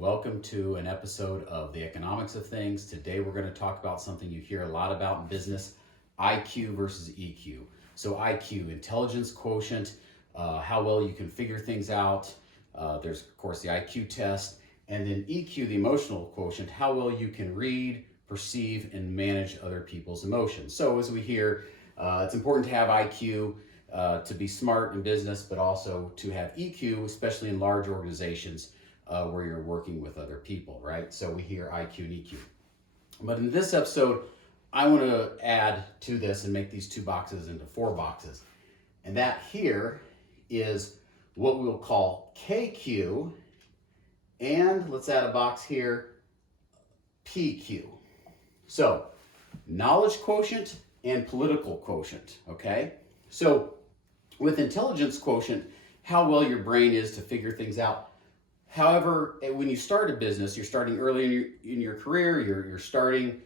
Welcome to an episode of The Economics of Things. Today we're going to talk about something you hear a lot about in business, IQ versus EQ. So IQ, intelligence quotient, how well you can figure things out. There's of course the IQ test, and then EQ, the emotional quotient, how well you can read, perceive, and manage other people's emotions. So as we hear, it's important to have IQ to be smart in business, but also to have EQ, especially in large organizations where you're working with other people, right? So we hear IQ and EQ. But in this episode, I want to add to this and make these two boxes into four boxes. And that here is what we'll call KQ, and let's add a box here, PQ. So knowledge quotient and political quotient, okay? So with intelligence quotient, how well your brain is to figure things out. However, when you start a business, you're starting early in your career, you're starting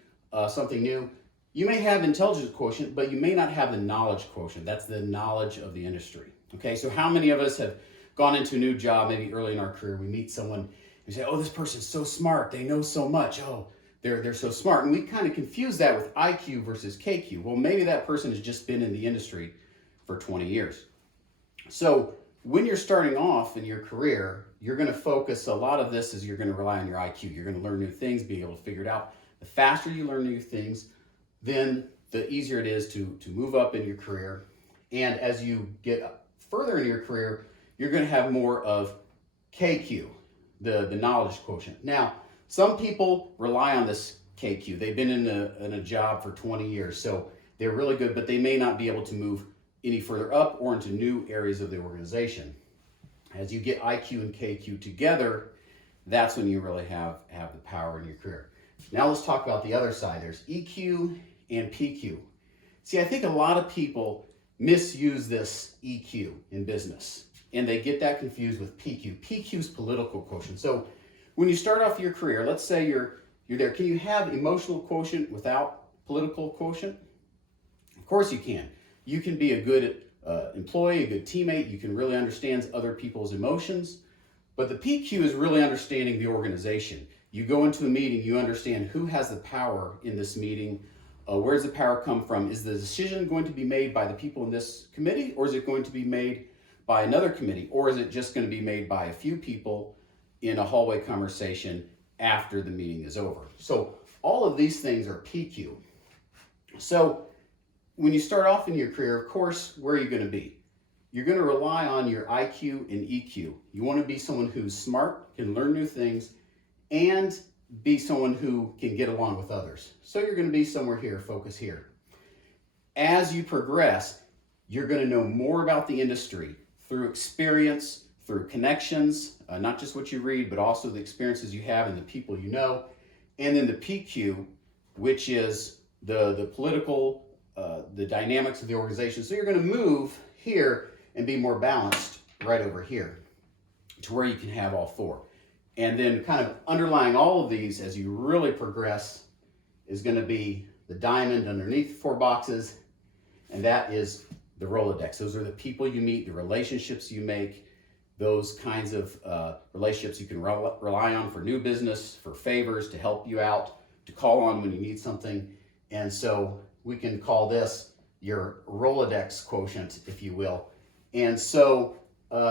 something new, you may have intelligence quotient, but you may not have the knowledge quotient. That's the knowledge of the industry. Okay, so how many of us have gone into a new job, maybe early in our career, we meet someone, we say, oh, this person's so smart, they know so much, oh, they're so smart. And we kind of confuse that with IQ versus KQ. Well, maybe that person has just been in the industry for 20 years. So when you're starting off in your career, you're going to focus, a lot of this is you're going to rely on your IQ. You're going to learn new things, be able to figure it out. The faster you learn new things, then the easier it is to move up in your career. And as you get further in your career, you're going to have more of KQ, the knowledge quotient. Now, some people rely on this KQ. They've been in a job for 20 years, so they're really good, but they may not be able to move any further up or into new areas of the organization. As you get IQ and KQ together, that's when you really have the power in your career. Now let's talk about the other side. There's EQ and PQ. See, I think a lot of people misuse this EQ in business, and they get that confused with PQ. PQ is political quotient. So when you start off your career, let's say you're there, can you have emotional quotient without political quotient? Of course you can. You can be a good employee, a good teammate. You can really understand other people's emotions. But the PQ is really understanding the organization. You go into a meeting, you understand who has the power in this meeting. Where does the power come from? Is the decision going to be made by the people in this committee, or is it going to be made by another committee? Or is it just going to be made by a few people in a hallway conversation after the meeting is over? So all of these things are PQ. So when you start off in your career, of course, where are you going to be? You're going to rely on your IQ and EQ. You want to be someone who's smart, can learn new things, and be someone who can get along with others. So you're going to be somewhere here, focus here. As you progress, you're going to know more about the industry through experience, through connections, not just what you read, but also the experiences you have and the people you know. And then the PQ, which is the political, the dynamics of the organization. So you're going to move here and be more balanced right over here to where you can have all four. And then kind of underlying all of these as you really progress is going to be the diamond underneath four boxes, and that is the Rolodex. Those are the people you meet, the relationships you make, those kinds of relationships you can rely on for new business, for favors, to help you out, to call on when you need something. And so we can call this your Rolodex quotient, if you will. And so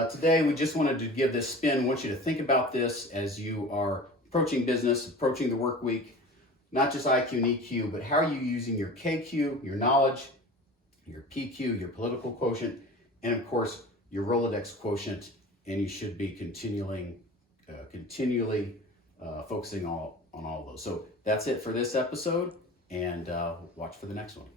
today we just wanted to give this spin. I want you to think about this as you are approaching business, approaching the work week, not just IQ and EQ, but how are you using your KQ, your knowledge, your PQ, your political quotient, and of course your Rolodex quotient. And you should be continually focusing on all of those. So that's it for this episode, and watch for the next one.